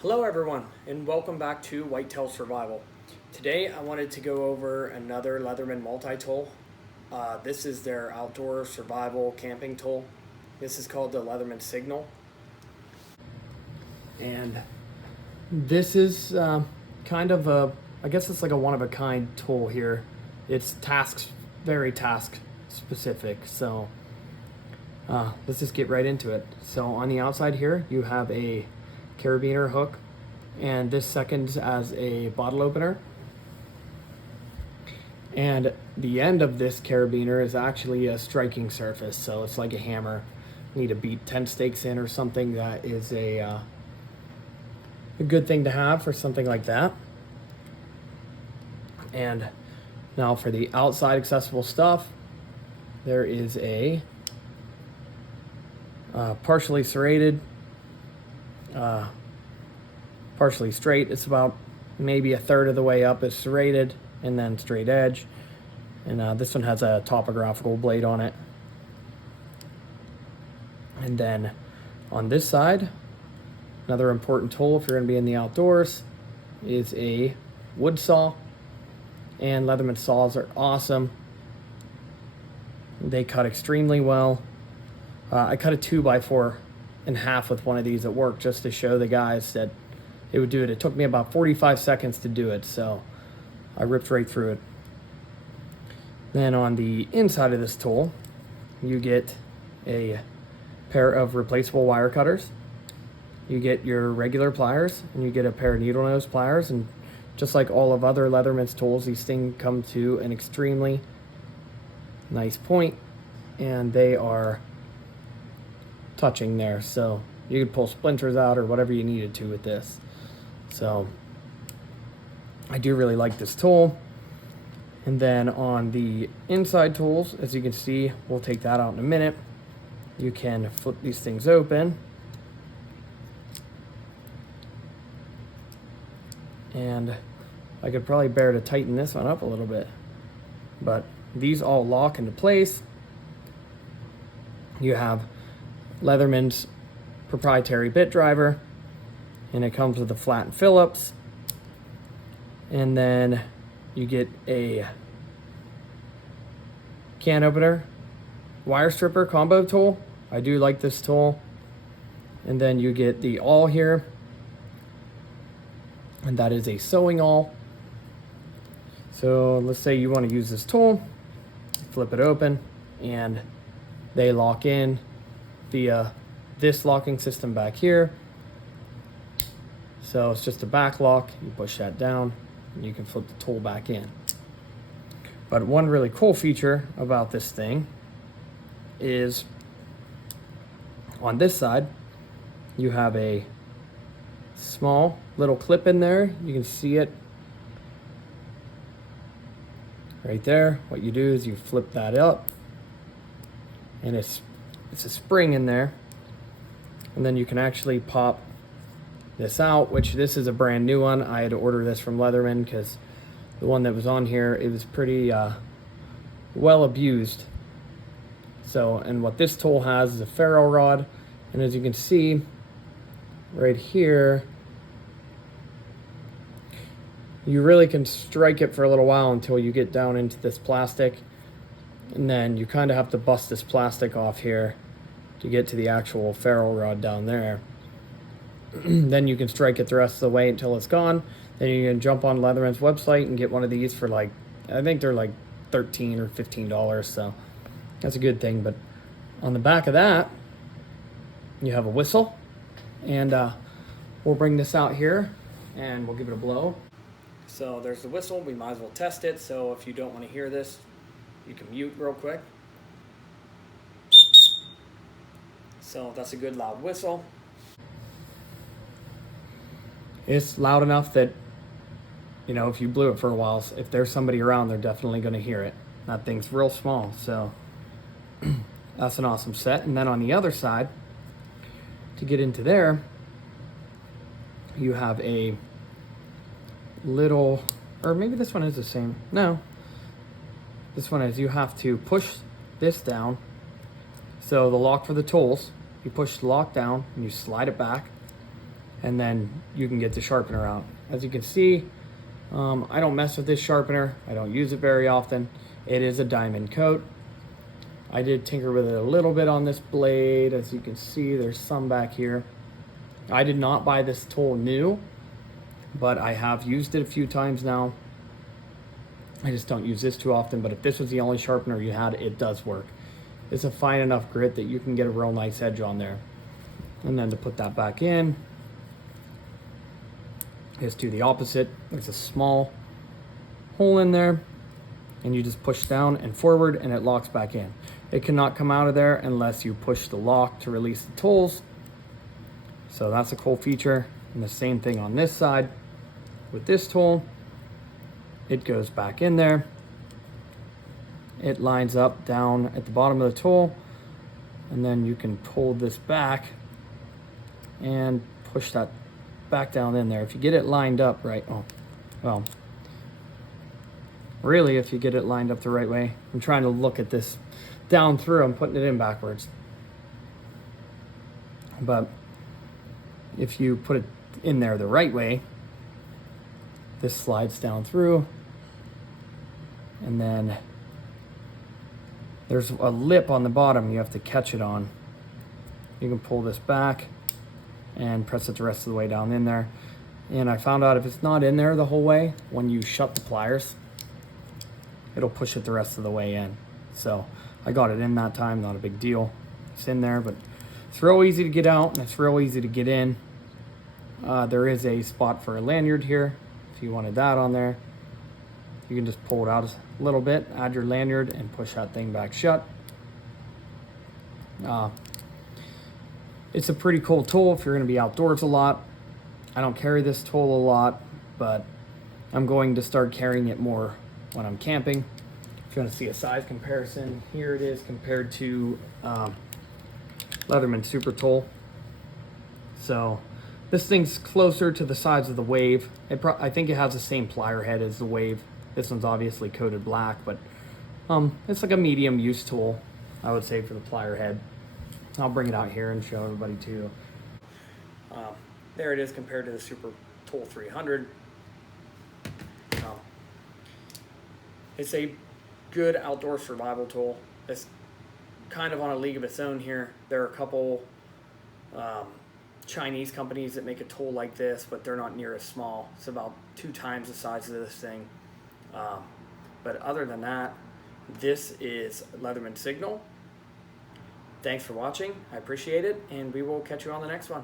Hello everyone, and welcome back to Whitetail Survival. Today I wanted to go over another Leatherman multi-tool. This is their outdoor survival camping tool. This is called the Leatherman Signal. And this is kind of I guess it's like a one-of-a-kind tool here. It's very task specific, so let's just get right into it. So on the outside here, you have a carabiner hook, and this seconds as a bottle opener. And the end of this carabiner is actually a striking surface, so it's like a hammer. You need to beat 10 stakes in or something. That is a good thing to have for something like that. And now for the outside accessible stuff, there is a partially serrated, partially straight. It's about maybe a third of the way up is serrated, and then straight edge. And this one has a topographical blade on it. And then on this side, another important tool if you're going to be in the outdoors is a wood saw. And Leatherman saws are awesome. They cut extremely well. I cut a 2x4 in half with one of these at work just to show the guys that it would do it. It took me about 45 seconds to do it, so I ripped right through it. Then on the inside of this tool, you get a pair of replaceable wire cutters. You get your regular pliers, and you get a pair of needle nose pliers. And just like all of other Leatherman's tools, these things come to an extremely nice point, and they are touching there, so you could pull splinters out or whatever you needed to with this. So I do really like this tool. And then on the inside tools, as you can see, we'll take that out in a minute. You can flip these things open, and I could probably bear to tighten this one up a little bit, but these all lock into place. You have Leatherman's proprietary bit driver, and it comes with a flat Phillips. And then you get a can opener, wire stripper combo tool. I do like this tool. And then you get the awl here, and that is a sewing awl. So let's say you want to use this tool, flip it open, and they lock in via this locking system back here. So it's just a back lock. You push that down and you can flip the tool back in. But one really cool feature about this thing is on this side, you have a small little clip in there. You can see it right there. What you do is you flip that up, and it's a spring in there, and then you can actually pop this out, which this is a brand new one. I had to order this from Leatherman because the one that was on here, it was pretty well abused. So, and what this tool has is a ferro rod, and as you can see right here, you really can strike it for a little while until you get down into this plastic, and then you kind of have to bust this plastic off here to get to the actual ferro rod down there. Then you can strike it the rest of the way until it's gone. Then you can jump on Leatherman's website and get one of these for like, I think they're like $13 or $15, so that's a good thing. But on the back of that, you have a whistle, and we'll bring this out here and we'll give it a blow. So there's the whistle. We might as well test it. So if you don't want to hear this, you can mute real quick. So that's a good loud whistle. It's loud enough that, you know, if you blew it for a while, if there's somebody around, they're definitely going to hear it. That thing's real small, so that's an awesome set. And then on the other side, to get into there, you have a little, or maybe this one is the same. No, this one is, you have to push this down. So the lock for the tools, you push the lock down and you slide it back, and then you can get the sharpener out. As you can see, I don't mess with this sharpener. I don't use it very often. It is a diamond coat. I did tinker with it a little bit on this blade. As you can see, there's some back here. I did not buy this tool new, but I have used it a few times now. I just don't use this too often, but if this was the only sharpener you had, it does work. It's a fine enough grit that you can get a real nice edge on there. And then to put that back in is do the opposite. There's a small hole in there, and you just push down and forward and it locks back in. It cannot come out of there unless you push the lock to release the tools. So that's a cool feature. And the same thing on this side with this tool. It goes back in there. It lines up down at the bottom of the tool, and then you can pull this back and push that back down in there. If you get it lined up right, oh, well, really, if you get it lined up the right way. I'm trying to look at this down through. I'm putting it in backwards. But if you put it in there the right way, this slides down through, and then there's a lip on the bottom you have to catch it on. You can pull this back and press it the rest of the way down in there. And I found out if it's not in there the whole way, when you shut the pliers, it'll push it the rest of the way in. So I got it in that time, not a big deal. It's in there, but it's real easy to get out and it's real easy to get in. There is a spot for a lanyard here. If you wanted that on there, you can just pull it out a little bit, add your lanyard, and push that thing back shut. It's a pretty cool tool if you're going to be outdoors a lot. I don't carry this tool a lot, but I'm going to start carrying it more when I'm camping. If you want to see a size comparison, here it is compared to Leatherman Super Tool. So this thing's closer to the size of the Wave. I think it has the same plier head as the Wave. This one's obviously coated black, but it's like a medium use tool, I would say, for the plier head. I'll bring it out here and show everybody too. There it is compared to the Super Tool 300. It's a good outdoor survival tool. It's kind of on a league of its own here. There are a couple Chinese companies that make a tool like this, but they're not near as small. It's about 2 times the size of this thing. But other than that, this is Leatherman Signal. Thanks for watching. I appreciate it, and we will catch you on the next one.